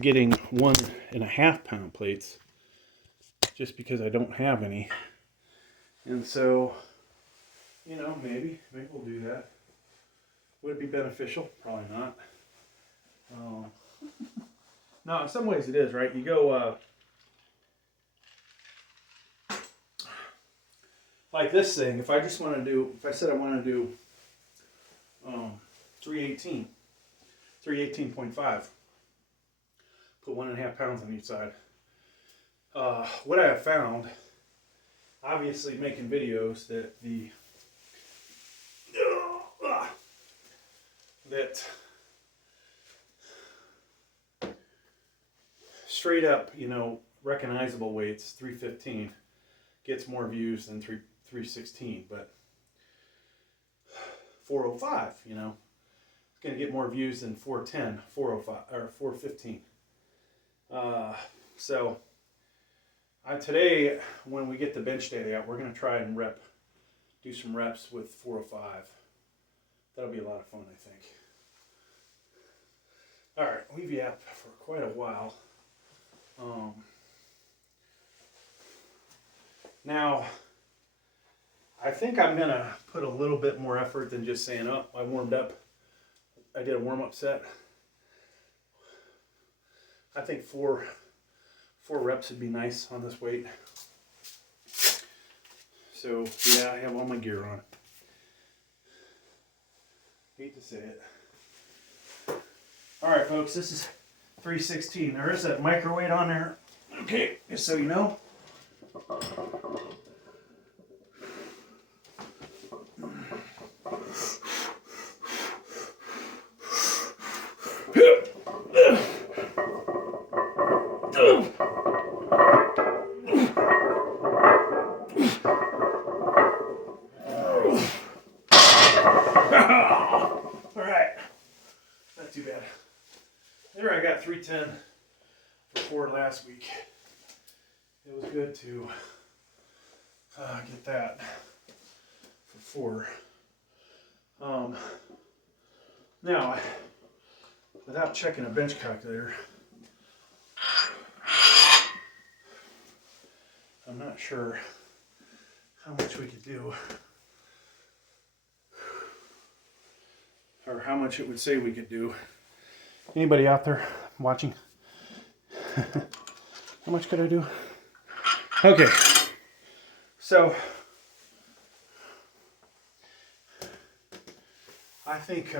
getting 1.5 pound plates just because I don't have any. And so, you know, maybe we'll do that. Would it be beneficial? Probably not. No, in some ways it is, right? You go, like this thing, if I just want to do, if I said I want to do 318, 318.5, put 1.5 pounds on each side. What I have found, obviously making videos, that that straight up, you know, recognizable weights, 315 gets more views than 316, but 405, you know, it's going to get more views than 410, 405, or 415. So today, when we get the bench data out, we're going to try and do some reps with 405. That'll be a lot of fun, I think. All right, we've yapped for quite a while. Now, I think I'm going to put a little bit more effort than just saying, oh, I warmed up. I did a warm-up set. I think four reps would be nice on this weight. So, yeah, I have all my gear on. Hate to say it. All right, folks, this is 316. There is that microweight on there. Okay, just so you know. All right, not too bad. There, I got 310 for 4 last week. It was good to get that for 4. Now, without checking a bench calculator, I'm not sure how much we could do, or how much it would say we could do. Anybody out there watching? How much could I do? Okay, so I think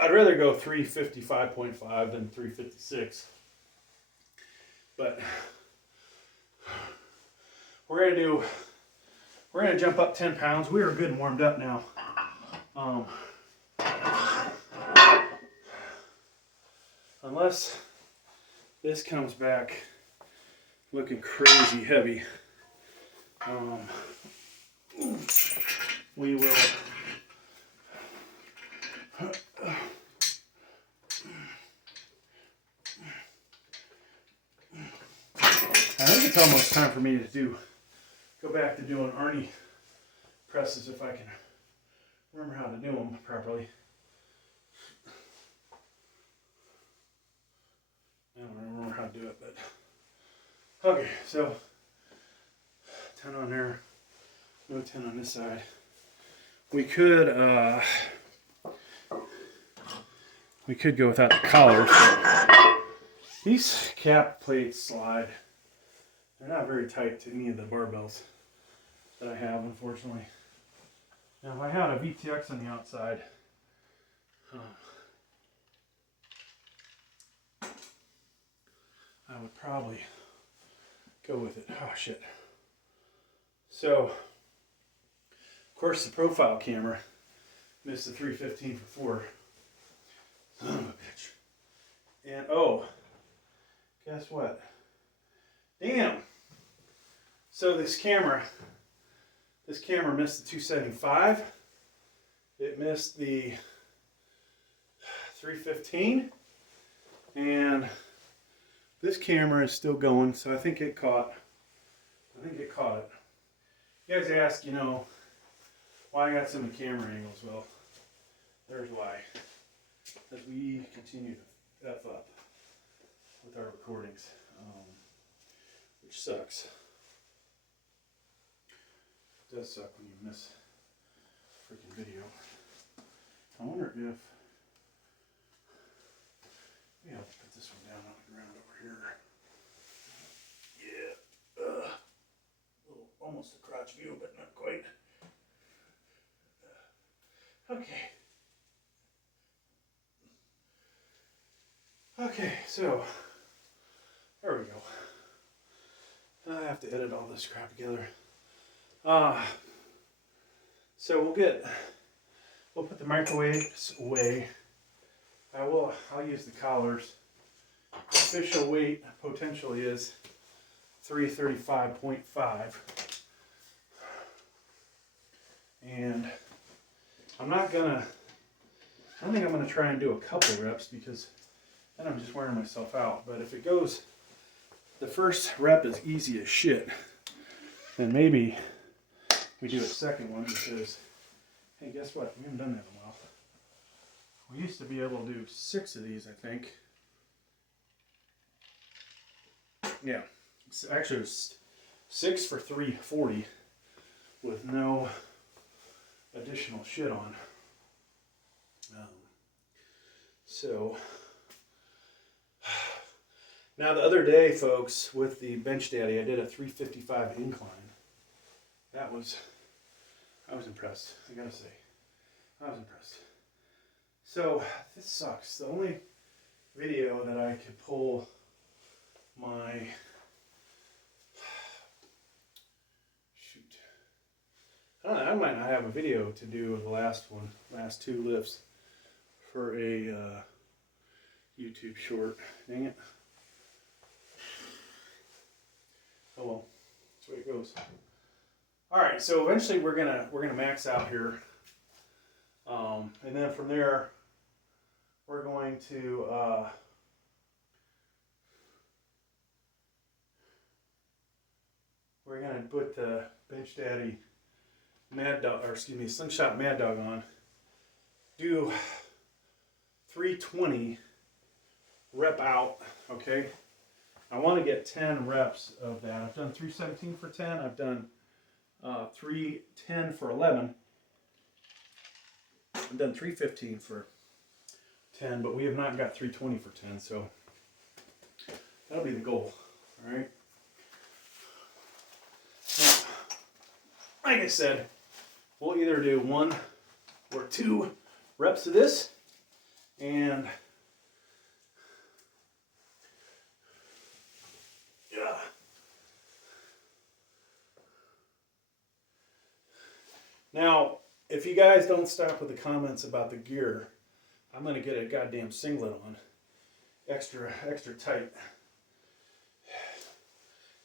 I'd rather go 355.5 than 356, but we're gonna jump up 10 pounds. We are good and warmed up now. Unless this comes back looking crazy heavy, we will I think it's almost time for me to go back to doing Arnie presses if I can remember how to do them properly. I don't remember how to do it, but okay, so 10 on there, no 10 on this side. We could go without the collars. These cap plates slide. They're not very tight to any of the barbells that I have, unfortunately. Now, if I had a VTX on the outside, I would probably go with it. Oh, shit. So, of course, the profile camera missed the 315 for 4. Son of a bitch. And, oh, guess what? Damn. So this camera missed the 275. It missed the 315. And this camera is still going, so I think it caught it. You guys ask, you know, why I got some of the camera angles. Well, we continue to F up with our recordings, which sucks. It does suck when you miss freaking video. I wonder if, maybe I'll put this one down on the ground over here. Yeah, almost a crotch view, but not quite. Okay. Okay, so there we go. I have to edit all this crap together. So we'll put the microwaves away. I'll use the collars. Official weight potentially is 335.5. And I don't think I'm gonna try and do a couple reps because then I'm just wearing myself out. But if it goes, the first rep is easy as shit, then maybe we do a second one because, hey, guess what? We haven't done that in a while. We used to be able to do 6 of these, I think. Yeah, actually it was 6 for 340 with no additional shit on. So now the other day, folks, with the Bench Daddy, I did a 355 incline. I was impressed, I gotta say. I was impressed. So this sucks. The only video that I could pull my I might not have a video to do of the last 2 lifts for a YouTube short. Dang it. Oh well, that's the way it goes. All right, so eventually we're gonna max out here, and then from there we're going to put the Bench Daddy Slingshot Mad Dog on. Do 320 rep out. Okay, I want to get 10 reps of that. I've done 317 for 10. I've done 310 for 11. I've done 315 for 10, but we have not got 320 for 10, so that'll be the goal. All right. Now, like I said, we'll either do 1 or 2 reps of this, and now, if you guys don't stop with the comments about the gear, I'm gonna get a goddamn singlet on, extra tight,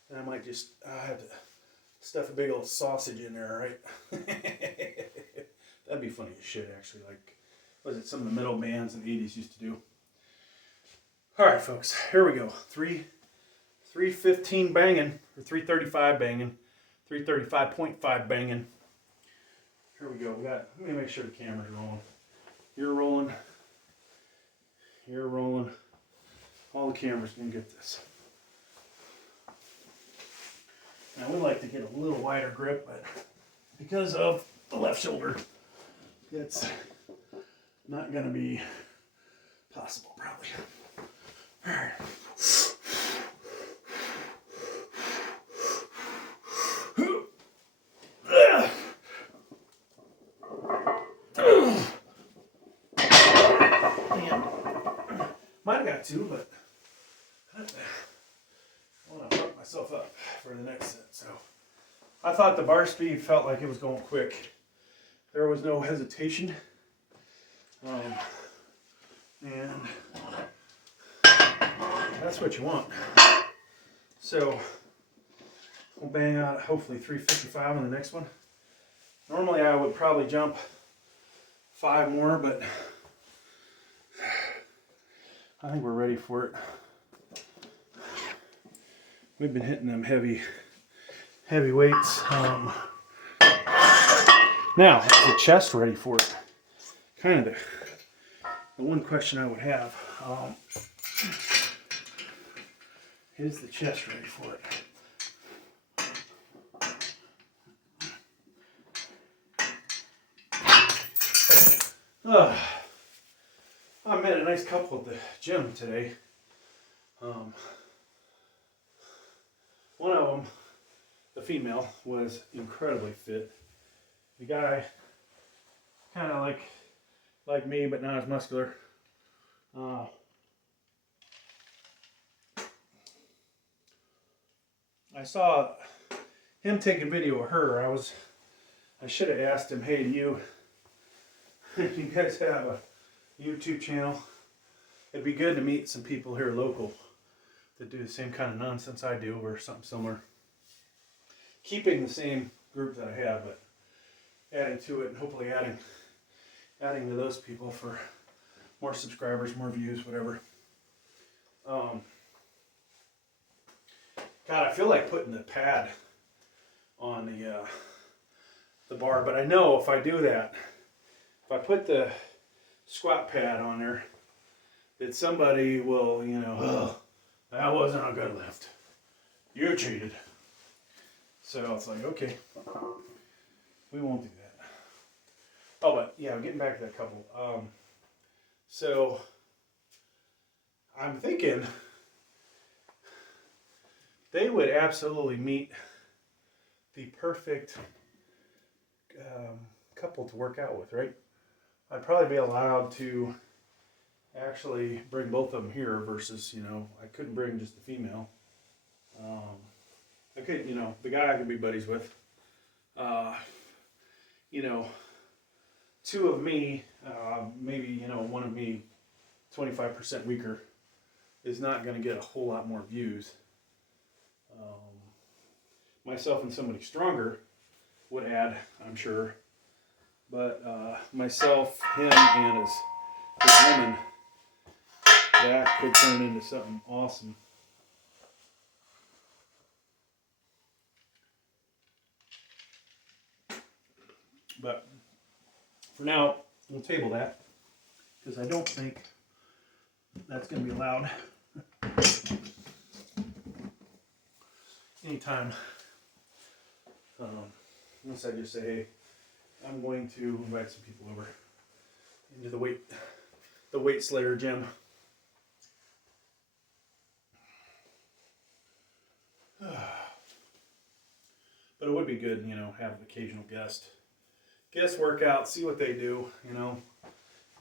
and I might just have to stuff a big old sausage in there, right? That'd be funny as shit, actually. Like, was it some of the metal bands in the 80s used to do? All right, folks, here we go. 315 banging, or 335 banging, 335.5 banging. Here we go. Let me make sure the camera's rolling. You're rolling. You're rolling. All the cameras can get this. Now we like to get a little wider grip, but because of the left shoulder, it's not going to be possible, probably. All right. Might have got 2, but I want to fuck myself up for the next set. So I thought the bar speed felt like it was going quick. There was no hesitation. And that's what you want. So we'll bang out hopefully 355 on the next one. Normally I would probably jump 5 more, but I think we're ready for it. We've been hitting them heavy weights. Now, is the chest ready for it? Kind of the one question I would have, is the chest ready for it? I met a nice couple at the gym today. One of them, the female, was incredibly fit. The guy, kind of like me, but not as muscular. I saw him taking video of her. I should have asked him, hey, do you guys have a YouTube channel? It'd be good to meet some people here local that do the same kind of nonsense I do or something similar. Keeping the same group that I have, but adding to it and hopefully adding to those people for more subscribers, more views, whatever. God, I feel like putting the pad on the bar, but I know if I do that, if I put the squat pad on there, that somebody will, oh, that wasn't a good lift. You cheated. So it's like, okay, we won't do that. Oh, but yeah, getting back to that couple. So I'm thinking they would absolutely meet the perfect couple to work out with, right? I'd probably be allowed to actually bring both of them here versus, I couldn't bring just the female. I could, the guy I could be buddies with. Two of me, maybe, one of me 25% weaker is not going to get a whole lot more views. Myself and somebody stronger would add, I'm sure. But myself, him, and his woman, that could turn into something awesome. But for now, we'll table that because I don't think that's going to be allowed. Anytime, unless I just say, hey, I'm going to invite some people over into the Weight Slayer gym. But it would be good, have an occasional guest work out, see what they do,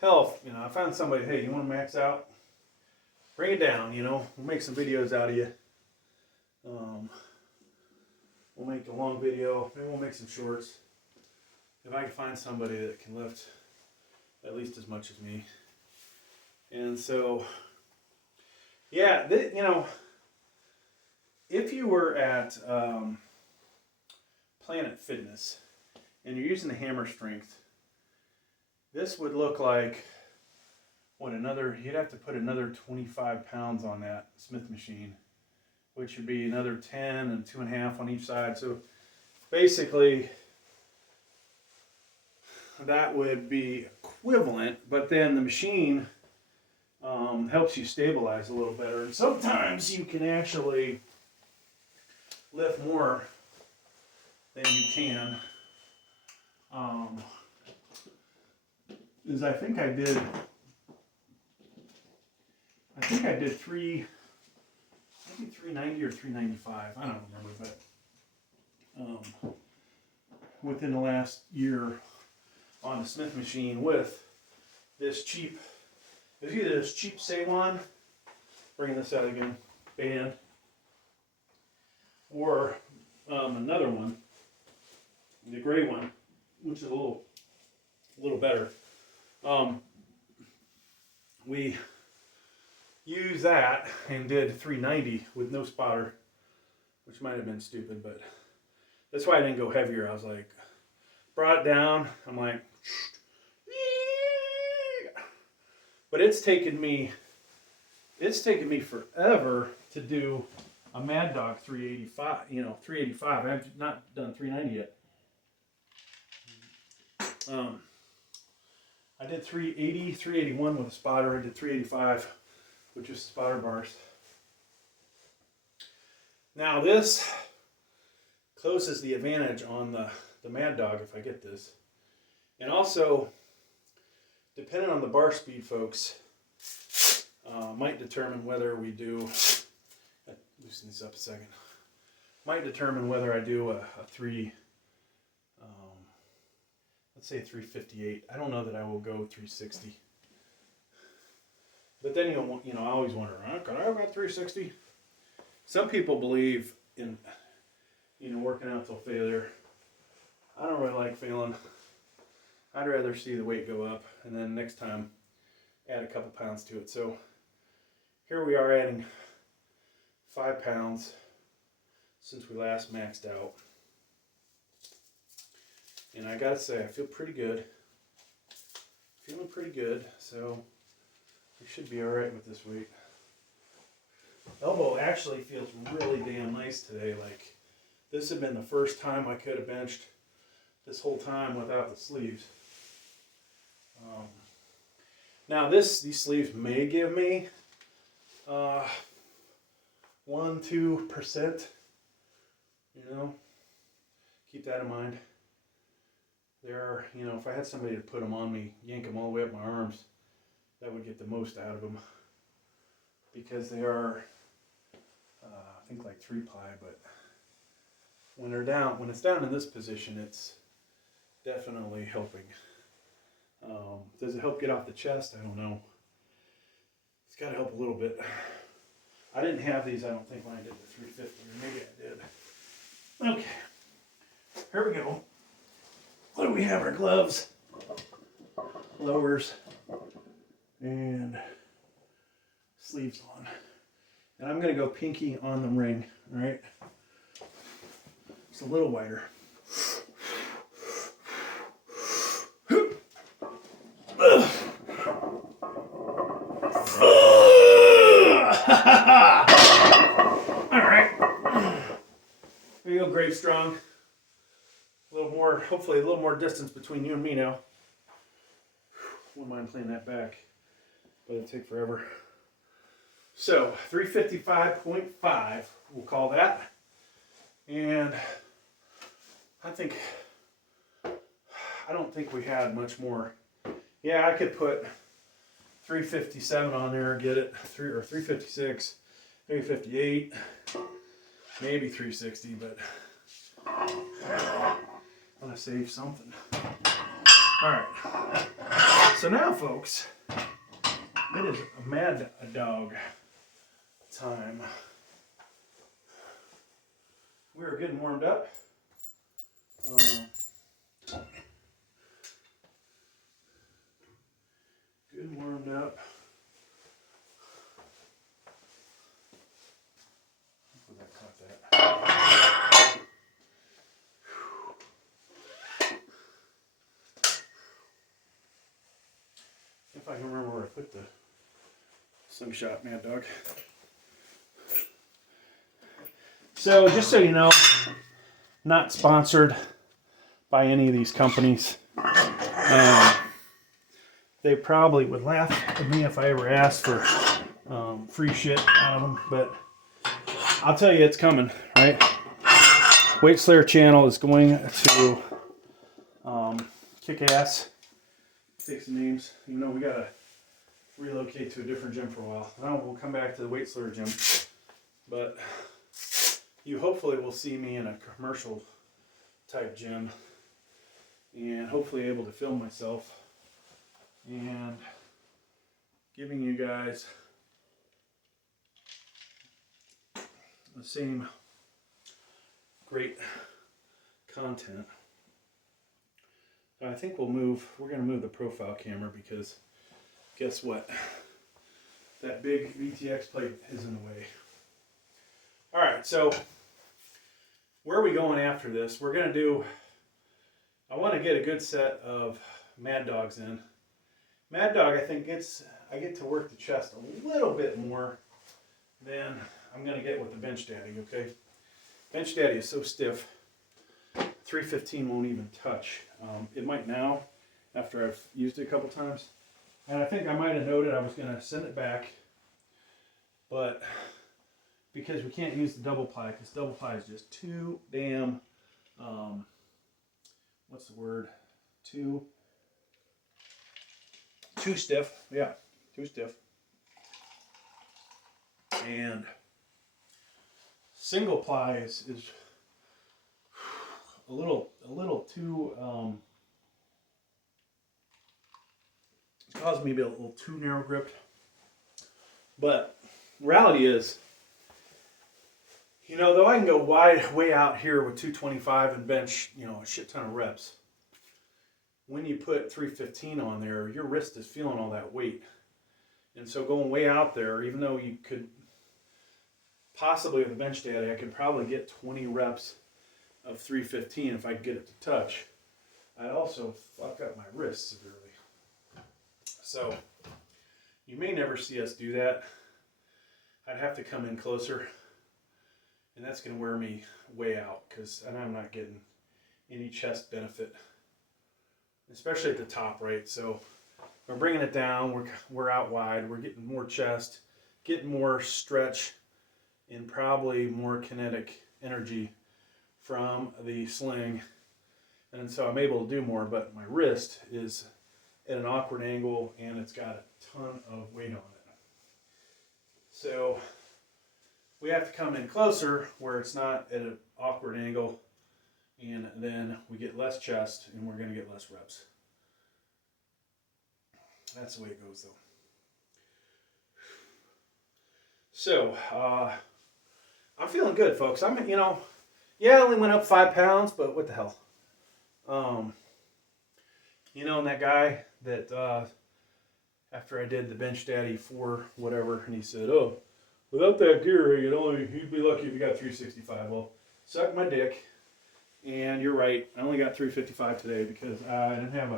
Hell, I found somebody, hey, you want to max out? Bring it down, we'll make some videos out of you. We'll make a long video, maybe we'll make some shorts. If I can find somebody that can lift at least as much as me. And so, yeah, if you were at Planet Fitness and you're using the hammer strength, this would look like you'd have to put another 25 pounds on that Smith machine, which would be another 10 and 2.5 on each side. So basically that would be equivalent, but then the machine helps you stabilize a little better. And sometimes you can actually lift more than you can. I think I did 390 or 395. I don't remember, but within the last year on the Smith machine with this cheap, it's either this cheap Seiwan, bringing this out again, band, or another one, the gray one, which is a little better. We used that and did 390 with no spotter, which might have been stupid, but that's why I didn't go heavier. I was like, brought it down. I'm like, but it's taken me forever to do a Mad Dog 385. 385. I've not done 390 yet. I did 380, 381 with a spotter. I did 385 with just spotter bars. Now this closes the advantage on the Mad Dog if I get this. And also, depending on the bar speed, folks, might determine whether we do, loosen this up a second, might determine whether I do a let's say 358. I don't know that I will go 360. But then I always wonder, can I have about 360? Some people believe in, working out till failure. I don't really like failing. I'd rather see the weight go up and then next time add a couple pounds to it. So here we are adding 5 pounds since we last maxed out. And I gotta say, I feel pretty good. Feeling pretty good, so we should be alright with this weight. Elbow actually feels really damn nice today. Like, this had been the first time I could have benched this whole time without the sleeves. Now these sleeves may give me 1-2%. Keep that in mind. They're, if I had somebody to put them on me, yank them all the way up my arms, that would get the most out of them. Because they are, I think like 3-ply, but when it's down in this position, it's definitely helping. Does it help get off the chest? I don't know. It's got to help a little bit. I didn't have these, I don't think, when I did the 350, or maybe I did. Okay, here we go. What do we have? Our gloves, lowers, and sleeves on. And I'm going to go pinky on the ring, all right? It's a little wider. All right. There you go, Grave Strong. A little more, hopefully a little more distance between you and me now. Wouldn't mind playing that back, but it'll take forever. So 355.5, we'll call that. And I don't think we had much more. Yeah, I could put 357 on there, get it, 356, 358, maybe 360, but I want to save something. All right. So now, folks, it is a Mad Dog time. We are getting warmed up. Good warmed up. Hopefully that caught that. If I can remember where I put the Slingshot Mad Dog. So just so you know, not sponsored by any of these companies. They probably would laugh at me if I ever asked for free shit out of them, but I'll tell you it's coming, right? Weight Slayer channel is going to kick ass. Take some names. We gotta relocate to a different gym for a while. Now we'll come back to the Weight Slayer gym, but you hopefully will see me in a commercial type gym and hopefully able to film myself and giving you guys the same great content. I think we're going to move the profile camera because guess what? That big VTX plate is in the way. All right, so where are we going after this? We're going to do, I want to get a good set of Mad Dogs in. Mad Dog, I think I get to work the chest a little bit more than I'm going to get with the Bench Daddy, okay? Bench Daddy is so stiff, 315 won't even touch. It might now, after I've used it a couple times. And I think I might have noted I was going to send it back, but because we can't use the double ply, because double ply is just too damn, what's the word? Too stiff. Yeah, too stiff. And single ply is a little too, it's causing me to be a little too narrow gripped. But reality is, you know, though I can go way out here with 225 and bench, you know, a shit ton of reps. When you put 315 on there, your wrist is feeling all that weight. And so going way out there, even though you could possibly with a bench daddy, I could probably get 20 reps of 315 if I could get it to touch. I'd also fuck up my wrist severely. So you may never see us do that. I'd have to come in closer, and that's going to wear me way out because I'm not getting any chest benefit, especially at the top, right? So we're bringing it down, we're out wide, we're getting more chest, getting more stretch, and probably more kinetic energy from the sling. And so I'm able to do more, but my wrist is at an awkward angle and it's got a ton of weight on it. So we have to come in closer where it's not at an awkward angle, and then we get less chest and we're going to get less reps. That's the way it goes though. So, I'm feeling good, folks. I only went up 5 pounds, but what the hell? And that guy that, after I did the Bench Daddy 4 whatever, and he said, oh, without that gear, you'd be lucky if you got 365. Well, suck my dick. And you're right. I only got 355 today because I didn't have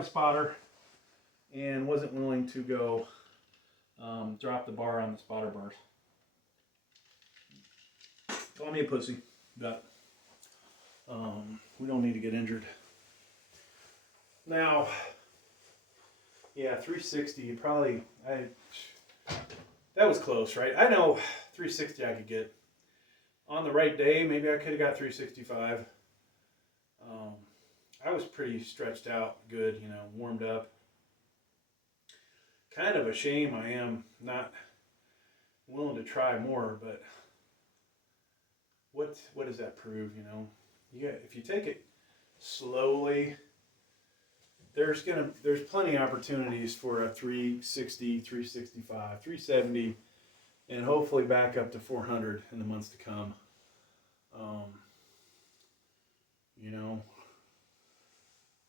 a spotter and wasn't willing to go drop the bar on the spotter bars. Call me a pussy, but we don't need to get injured. Now, yeah, 360, that was close, right? I know 360 I could get. On the right day, maybe I could have got 365. I was pretty stretched out, good, warmed up. Kind of a shame I am not willing to try more, but what does that prove, if you take it slowly, there's plenty of opportunities for a 360, 365, 370, and hopefully back up to 400 in the months to come.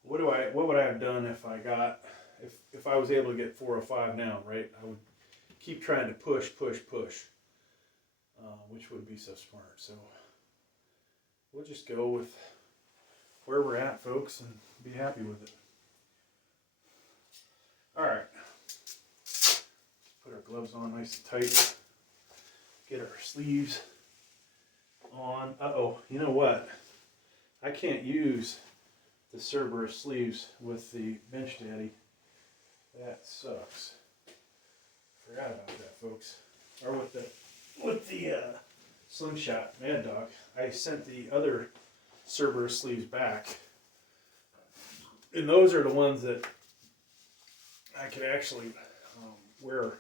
What would I have done if I was able to get 405 now, right? I would keep trying to push, which would be so smart. So we'll just go with where we're at, folks, and be happy with it. All right. Put our gloves on nice and tight. Get our sleeves on. Uh-oh, you know what? I can't use the Cerberus sleeves with the Bench Daddy. That sucks. Forgot about that, folks. Or with the Slingshot Mad Dog. I sent the other Cerberus sleeves back. And those are the ones that I could actually wear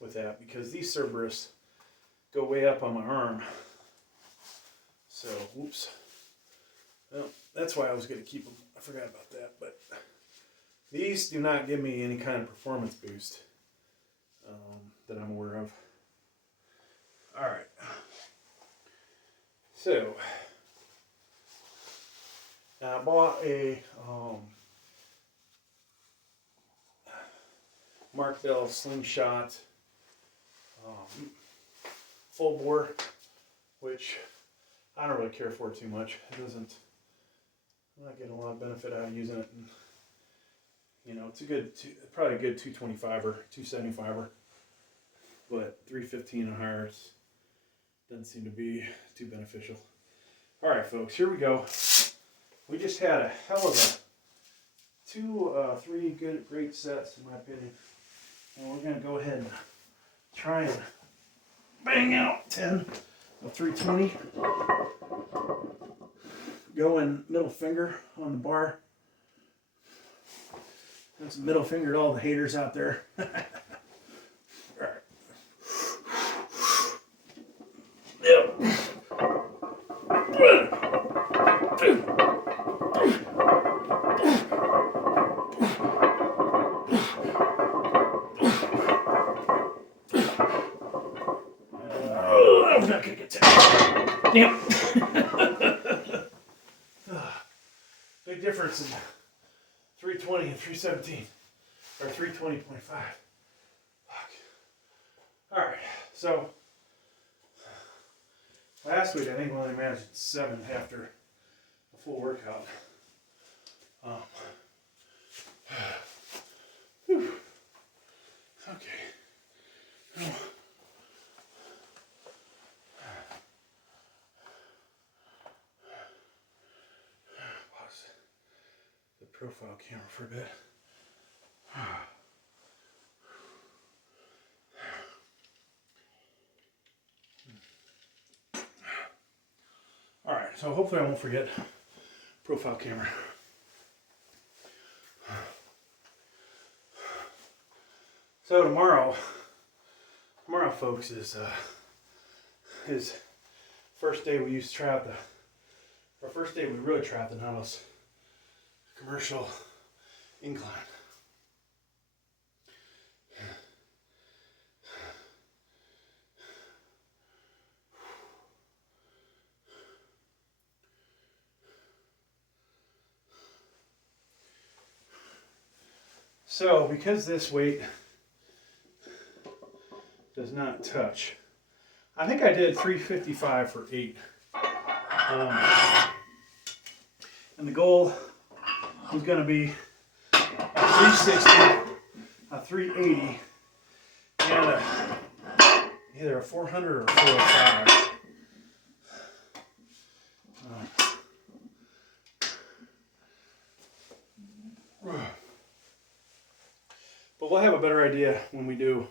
with that, because these Cerberus go way up on my arm. So, whoops. Well, that's why I was going to keep them. I forgot about that. But these do not give me any kind of performance boost that I'm aware of. All right. So, I bought a Mark Bell Slingshot full bore, which I don't really care for too much. I'm not getting a lot of benefit out of using it. And, it's probably a good 225-er, 275-er, but 315 and higher doesn't seem to be too beneficial. All right, folks, here we go. We just had a hell of a three great sets in my opinion. And we're gonna go ahead and try and bang out 10 of 320. Going middle finger on the bar. That's a middle finger to all the haters out there. Alright. Yep. 1, 2. I'm not gonna get 10. Damn. Big difference in 320 and 317, or 320.5. Fuck. Alright, so last week I think we only managed 7 after a full workout. Whew. Okay. Pause the profile camera for a bit. Alright, so hopefully I won't forget profile camera. So tomorrow folks is first day we used to try out our first day we really tried the Nautilus commercial incline. So because this weight does not touch, I think I did 355 for 8. And the goal was going to be a 360, a 380, and either a 400 or a 405. But we'll have a better idea when we do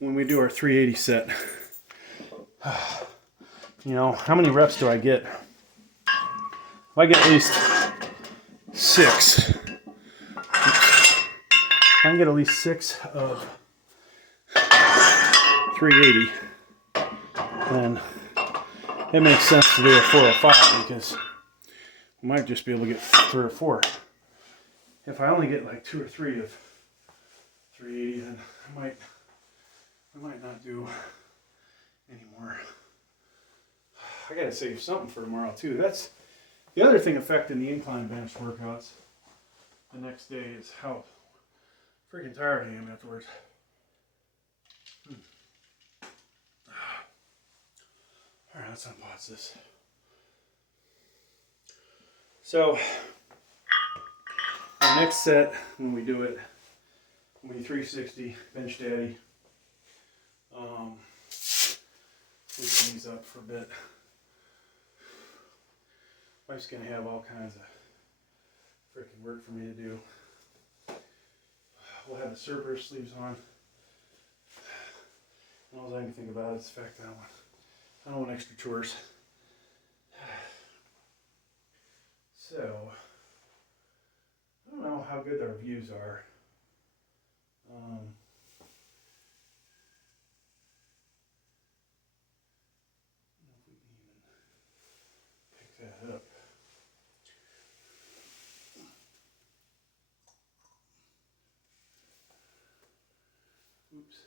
our 380 set. You know, how many reps do I get? If I get at least 6. If I can get at least 6 of 380, then it makes sense to do a 405 because we might just be able to get 3 or 4. If I only get like 2 or 3 of 380, then I might not do anymore. I gotta save something for tomorrow too. That's the other thing affecting the incline bench workouts the next day is how freaking tired I am afterwards. Alright, let's unpause this. So our next set, when we do it, will be 360 bench daddy. Loosen these up for a bit. Wife's gonna have all kinds of freaking work for me to do. We'll have the Cerberus sleeves on. And all I can think about is the fact that I don't want extra chores. So I don't know how good our views are. I don't know if we can even pick that up. Oops.